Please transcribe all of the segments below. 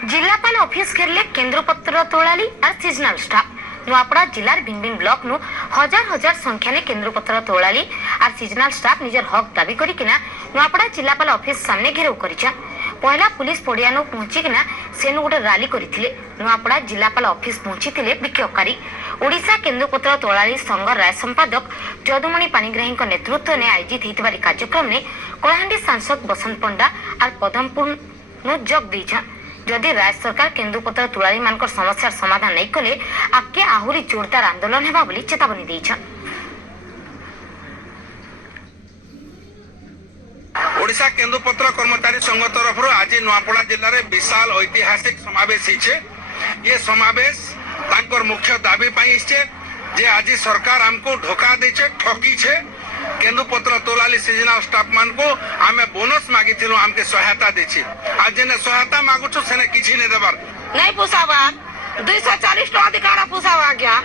जिलापाल ऑफिस घेरले केन्द्रपत्र तोलाली और सीजनल स्टाफ नुआपड़ा जिलार भिन्न भिन्न ब्लॉक नु हजार हजार संख्या ने केन्द्रपत्र तोलाली और सीजनल स्टाफ निजर हक दाबी करिकिना नुआपड़ा जिलापाल ऑफिस सामने घेराव करिछन। पहला पुलिस पड़िया नु पहुंचिकिना सेनु गोटे रैली करथिले। नुआपड़ा जिलापाल ऑफिस पहुंचीथिले विक्षोभकारी। ओडिशा केन्द्रपत्र तोलाली संघ राय संपादक जदुमणि पाणिग्राही नेतृत्व में आयोजित होइतबारी कार्यक्रम में कलाहांडी सांसद बसंत पंडा और पदमपुर नु जोग दैछन। जदि राज्य सरकार केन्दुपत्र तुलारी मानकर समस्या समाधान नहीं कले आगे आहुरी जोरदार आंदोलन हेबा बोली चेतावनी दैछन। ओडिशा केन्दुपत्र कर्मचारी संघ तरफ आज नुआपड़ा जिले में विशाल ऐतिहासिक समावेश होइछे। ये समावेश तांकर मुख्य दाबी पाई जे आज सरकार हमको धोखा देछे, ठकी छे। केन्दुपत्र तोलाली सीजनल स्टाफ मान को आमे बोनस मागी थिलु, हमके सहायता देछि। आज जेने सहायता मागुछु सेने किछि नै देबार नहीं पुसाबा। 240 टका दिखाड़ा पुसाबा गया।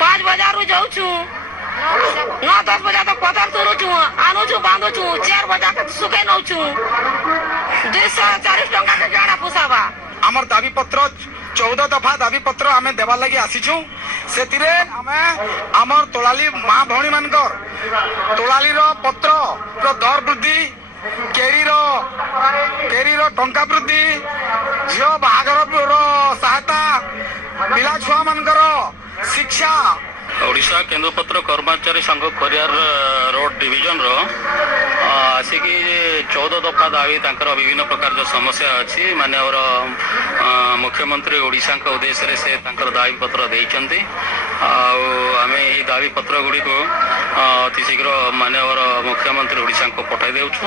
5 बजे रु जाऊ छु, 9-10 बजे तक पतर तुरु छु, आनु छु, बांधु छु, 4 बजे तक सुके नौ छु। 240 टका के गाड़ा पुसाबा। हमर दाबी पत्र 14 दफा दाबी पत्र आमे देवार लगी आसीछु। सेतिरे आमे हमर तोलाली मां भौणी मानकर तोलाली रो पत्र रो दर वृद्धि, केरी रो टंका वृद्धि, झियो बाहागर रो सहायता, पिला छुआ मानकर शिक्षा। ओडिशा केन्दुपत्र कर्मचारी संघ खोरियार रोड डिविजन रो आसिकी 14 दफा दाबी तांकर विभिन्न प्रकार जो समस्या अच्छी मानवर मुख्यमंत्री ओडिशा के उद्देश्य से तांकर दाबी पत्र देइचंती। आमे ई दाबी पत्र गुडी को अति शीघ्र मानवर मुख्यमंत्री ओडिशा को पठाई देउछु।